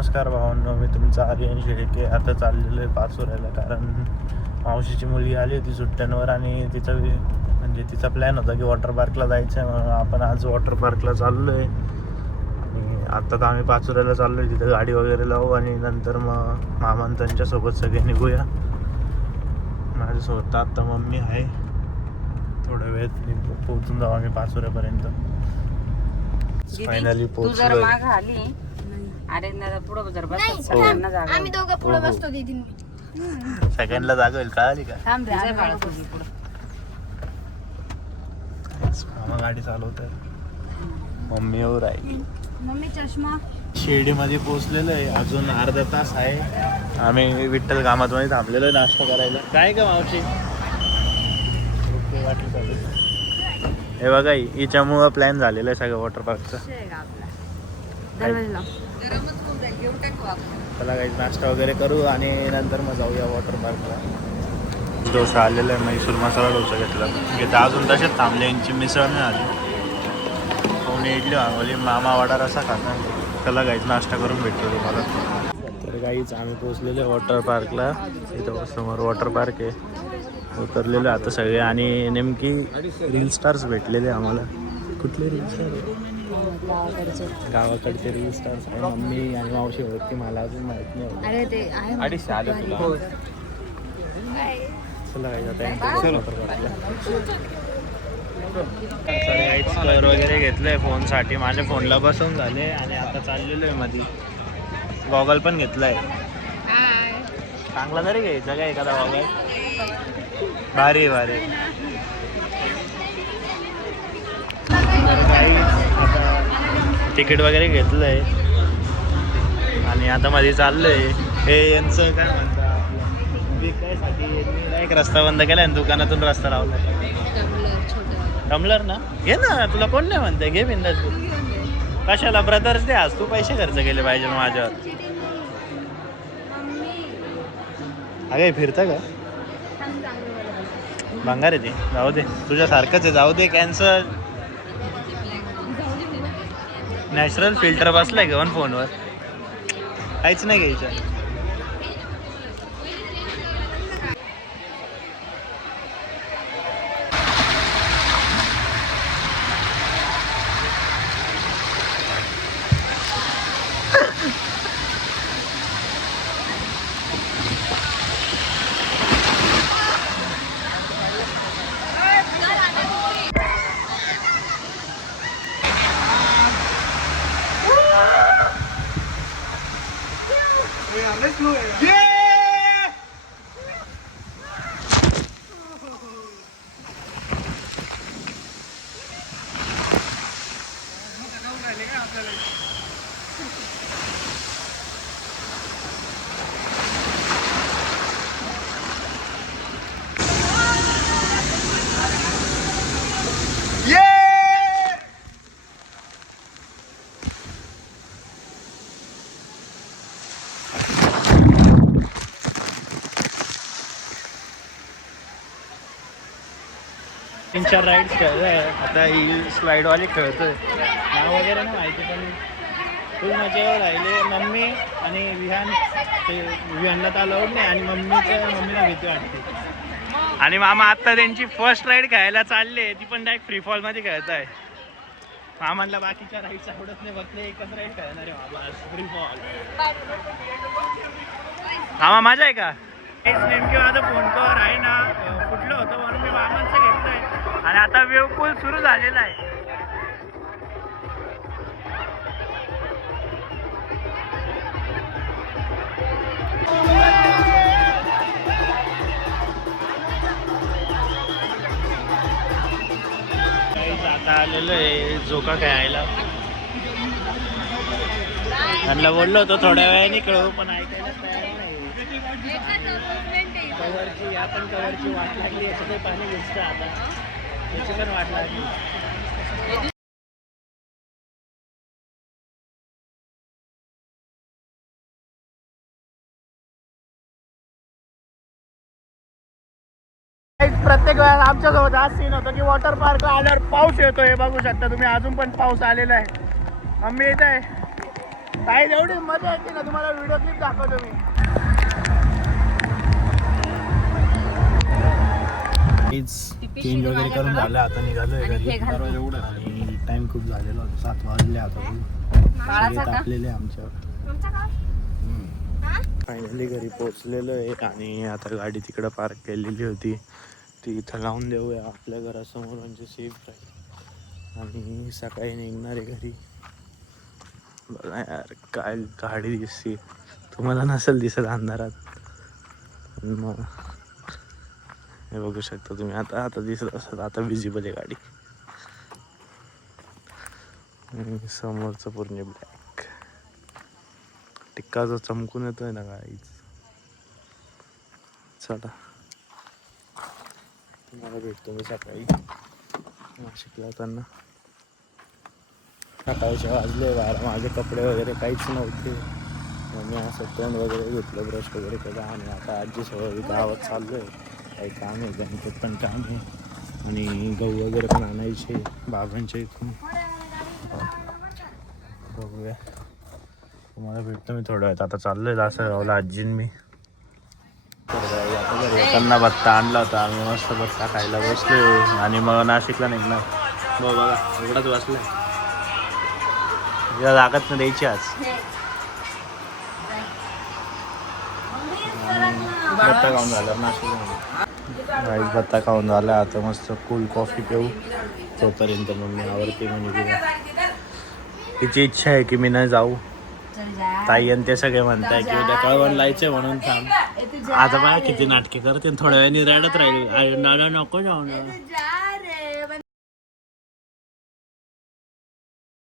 नमस्कार भावांनो, मी तुमचा आर्यन शेळके. आता चाललेलो आहे पाचोऱ्याला, कारण मावशीची मुलगी आली होती सुट्ट्यांवर आणि तिचा प्लॅन होता की वॉटर पार्कला जायचं आहे. म्हणून आपण आज वॉटर पार्कला चाललो आहे. आणि आता तर आम्ही पाचोऱ्याला चाललो आहे, तिथं गाडी वगैरे लावू आणि नंतर मग मामा त्यांच्यासोबत सगळे निघूया. माझ्यासोबत आता मम्मी आहे. थोड्या वेळात पोहोचून जाऊ आम्ही पाचोऱ्यापर्यंत. फायनली पोहोचलो. अरे ना पुढे जर बस सगळ्यांना जागा आम्ही दोघं पुढे बसतो दीदी. सेकंडला जागा होईल, कळाली का? थांब रे आम्ही बाळा तुझी पुढे मामा गाडी चालवत आहे, मम्मी वर आहे. मम्मी चष्मा. शिर्डीमध्ये पोहोचलेलो आहे. अजून अर्धा तास आहे. आम्ही विठ्ठल कामातमध्ये थांबलेलो आहे नाश्ता करायला. काय का मावशी? ओके, वाटलं चालेल. हे बघा, हिच्यामुळं प्लॅन झालेलं आहे सगळं वॉटर पार्कचं. चला काही नाश्ता वगैरे करू आणि नंतर मग जाऊया वॉटर पार्कला. डोसा आलेला आहे, म्हैसूर मसाला डोसा घेतला. इथं अजून तसेच थांबले, यांची मिसळ नाही आली. कोणी इडली मागवली, मामा वडा रसा खाता. चला काहीच नाश्ता करून भेटतो तुम्हाला. तर काहीच आम्ही पोचलेलो आहे वॉटर पार्कला. इथं समोर वॉटर पार्क आहे. उतरलेलो आता सगळे आणि नेमकी रील स्टार्स भेटलेले आम्हाला. कुठले रील स्टार? गावाकडचे रील स्टार्स आहे. मम्मी आणि मावशी होती, मला अजून माहित नाही. अरे ते आहे. अडीचशे आले तुला. चला काही स्क्वेअर वगैरे घेतलंय फोनसाठी. माझ्या फोनला बसवून झाले आणि आता चाललेलो आहे मध्ये. गॉगल पण घेतलाय. चांगला तरी घ्यायचा का एखादा गॉगल? भारी भारी. तर काही आता तिकीट वगैरे घेतलंय आणि आता मध्ये चाललंय. हे यांचं काय म्हणतात, विकायसाठी एक रस्ता बंद केलाय आणि दुकानातून रस्ता लावला. टम्बलर ना घे ना, तुला कोण नाही म्हणते, घे बिंदास. कशाला ब्रदर्स दे, आज तू पैसे खर्च केले पाहिजे माझ्यावर. अगे फिरतं का? भंगार आहे ते, जाऊ दे. तुझ्यासारखंच आहे, जाऊ दे. कॅन्सल. नॅचरल फिल्टर बसलाय घेऊन फोनवर, काहीच नाही घ्यायचं. तीन चार राईड्स खेळतोय. आता ही स्लाईडवाली खेळतोय. नाव वगैरे नाही माहिती, पण खूप मजेवर राहिले. मम्मी आणि विहान, ते विहानला तर अलाउड नाही आणि मम्मीला भीती वाटते. आणि मामा आत्ता त्यांची फर्स्ट राईड खेळायला चालले, ती पण डायरेक्ट फ्री फॉलमध्ये खेळत आहे. मामांना बाकीच्या राईड्स आवडत नाही, फक्त एकच राईड खेळणार आहे मामा, फ्री फॉल. मामा मजा आहे का? नेमके माझं फोन कवर आहे ना, कुठलं होतं म्हणून मी मामांचं घेतलंय. आणि आता वेव पूल सुरू झालेला आहे. आता आलेलो आहे झोका खेळायला. त्यांना बोललो होतो थोड्या वेळाने खेळू, पण ऐकायला तयार नाही. कवरची आपण कवरची वाट लागली, याचं पाणी घुसतं आता, याची पण वाट लागली. प्रत्येक वेळेला आमच्यासोबत आज सीन होतो की वॉटर पार्कला आल्यावर पाऊस येतो. हे बघू शकता तुम्ही, अजून पण पाऊस आलेला आहे. मम्मी येत आहे. काय एवढी मजा येते ना तुम्हाला व्हिडिओ क्लिप दाखवतो मी. चेंज वगैरे करून झालं आता निघालोय घरी आणि टाइम खूप झालेला होता 7 वाजले आता सगळे तापलेले आमच्यावर. फायनली घरी पोहोचलेलो आहे आणि आता गाडी तिकडं पार्क केलेली होती ती इथं लावून देऊया आपल्या घरासमोर म्हणजे सेफ राहील आणि सकाळी निघणार आहे घरी. बघा यार काय गाडी दिसते तुम्हाला नसेल दिसत अंधारात मग हे बघू शकता तुम्ही आता आता दिसत असत आता विजिबल आहे गाडी आणि समोरचं पूर्ण ब्लॅक टिक्का जो चमकून येतोय ना गाडीच. चला तुम्हाला भेटतो मी सकाळी नाशिकला जाताना. सकाळचे वाजले 12 माझे कपडे वगैरे काहीच नव्हते मग मी असं तोंड वगैरे घेतलं ब्रश वगैरे केला आणि आता आजी सगळं गावात चाललो आहे. काही काम आहे गणपत पण काम आहे आणि गहू वगैरे पण आणायचे बाबांच्या इथून. बघूया तुम्हाला भेटतो मी थोड्या वेळात. आता चाललोय लासलगावला आजीन मी. आता घरी येताना भत्ता आणला होता आम्ही मस्त भत्ता खायला बसलो आणि मग नाशिकला निघणार. बघा एवढाच बसला तिला लागत नाही द्यायची आज. भत्ता खाऊन झाला नाशिकला भत्ता खाऊन झाला आता मस्त कूल कॉफी पिऊ तोपर्यंत मग मी आवडते म्हणजे तिला तिची इच्छा आहे की मी नाही जाऊ. ताई आणि ते सगळे म्हणताय की उद्या कळवण लायचंय म्हणून थांब. आता बघा किती नाटके करते थोड्या वेळाने रडत राहील नाना नको जाऊ ना